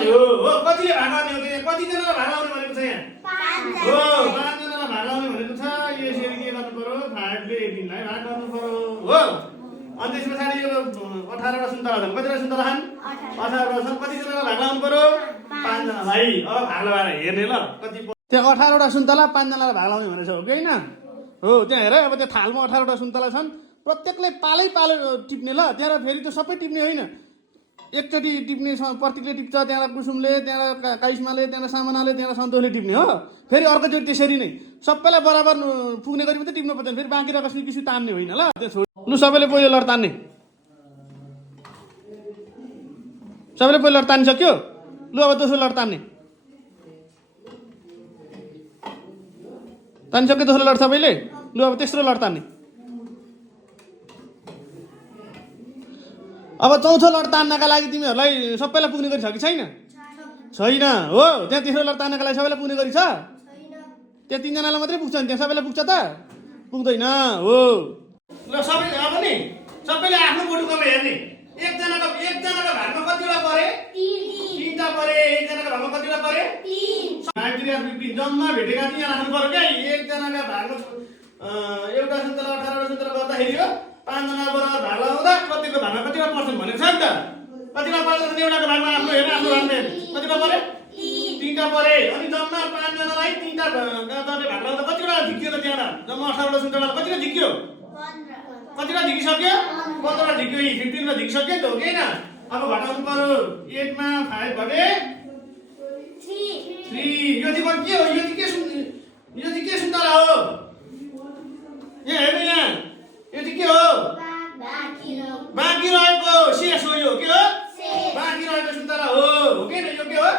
गर्ने हो हो कतिले भाग गर्ने हो त्यहाँ कतिजनालाई भाग लाउने भनेको छ यहाँ हो 5 जनालाई भाग लाउने भनेको छ यसरी के गर्नु पर्यो 5 ले 18 लाई भाग गर्नु पर्यो हो अनि त्यस पछाडि यो 18 वटा सुन्तला छन् कतिवटा सुन्तला छन् 18 वटा छन् कतिजनालाई भाग लाउनु पर्यो 5 जनालाई अब भाग लगाएर हेर्ने ल कति त्यहाँ 18 वटा सुन्तला 5 जनालाई भाग लाउने भनेछ हो कि हैन हो त्यहाँ हेर अब त्यो थालमा 18 वटा सुन्तला छन् प्रत्येकले पालै पालो टिप्ने ल त्यहाँ फेरि त्यो सबै टिप्ने होइन एकचोटि टिप्ने प्रतीकले टिप्छ त्यहाँबाट कुसुमले त्यहाँबाट काइस्माले त्यहाँबाट सामनाले त्यहाँबाट सन्तोषले टिप्ने हो फेरि अर्कोचोटि त्यसरी नै सबैलाई बराबर पुग्ने गरी मात्रै टिप्नु पर्दैन फेरि बाँकी रहेको किसी तान्ने होइन ल त्यो छोड लु सबैले पहिलो लड तान्ने सबैले पहिलो लड तानिसक्यो लु अब दोस्रो लड तान्ने तानिसक्यो दोस्रो लड सबैले लु अब तेस्रो लड तान्ने अब चौथो लड तान्नका लागि तिमीहरूलाई सबैलाई पुग्ने गरी छ कि छैन छैन हो त्यहाँ तेस्रो लड तान्नका लागि सबैलाई पुग्ने गरी छ त्यहाँ 3 जनालाई मात्रै पुग्छ नि त्यहाँ सबैलाई पुग्छ त पुग्दैन हो ल सबै अब नि सबैले आफ्नो बोटुकोमा हेर्ने एकजनाको भागमा कतिवटा परे 3टा परे एकजनाको भागमा कतिवटा परे 3 जम्मा भेटेका चाहिँ यहाँ राख्नु पर्यो क्या एकजनाका भागमा एउटा सुन्तला 18 वटा सुन्तला गर्दाखेरि हो 5 जना बराबर भाग लगाउँदा कतिको भागमा कतिवटा पर्छ भनेको छ नि त कतिवटा पर्छ भने एउटाको भागमा आफ्नो हेर आफ्नो भागमा कतिवटा परे 3टा परे अनि जम्मा 5 जनालाई 3टा दरले भाग लगाउँदा कतिवटा झिक्यो त त्यहाँ जम्मा 18 वटा सुन्तला कतिवटा झिक्यो 15 कतिवटा झिकिसक्यो 15 वटा झिक्यो 15 वटा झिकिसक्यो त हो कि हैन अब घटाउनु पर्यो 8 मा 5 भने 3 यो चाहिँ के हो यो चाहिँ के सुन्तला हो यहाँ हेर्नु यहाँ यो चाहिँ के हो बाँकी रहेको शेष हो यो के हो बाँकी रहेको सुन्तला हो कि हैन यो के हो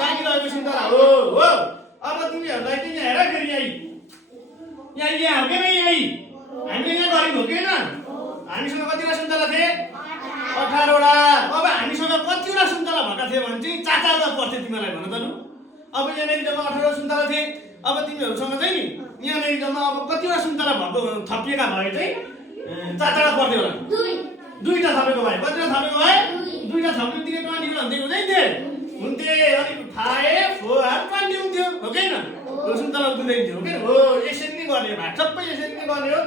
बाँकी रहेको सुन्तला हो अब तिमीहरूलाई चाहिँ यहाँ हेर फेरि यहाँ हो कि नै हामीले यहाँ गरेको हो कि हैन हामीसँग कतिवटा सुन्तला थिए 18 वटा अब हामीसँग कतिवटा सुन्तला भएका थिए भने चाहिँ 4-4 पर्थ्यो तिमीलाई भन त लु अब यहाँनिर जम्मा 18 सुन्तला थिए अब तिमीहरूसँग चाहिँ नि यहाँनिर जम्मा अब कतिवटा सुन्तला भएको थपिएका भए चाहिँ 4-4 पर्थ्यो होला 2टा थपेको भए कतिवटा थपेको भए 2टा थप्ने बित्तिकै 20 हुँदै हुन्थे अनि 5 4 20 हुन्थ्यो हो कि हैन सुन्तला उठ्दै हुन्थ्यो हो कि हो यसरी नै गर्ने भाग सबै यसरी नै गर्ने हो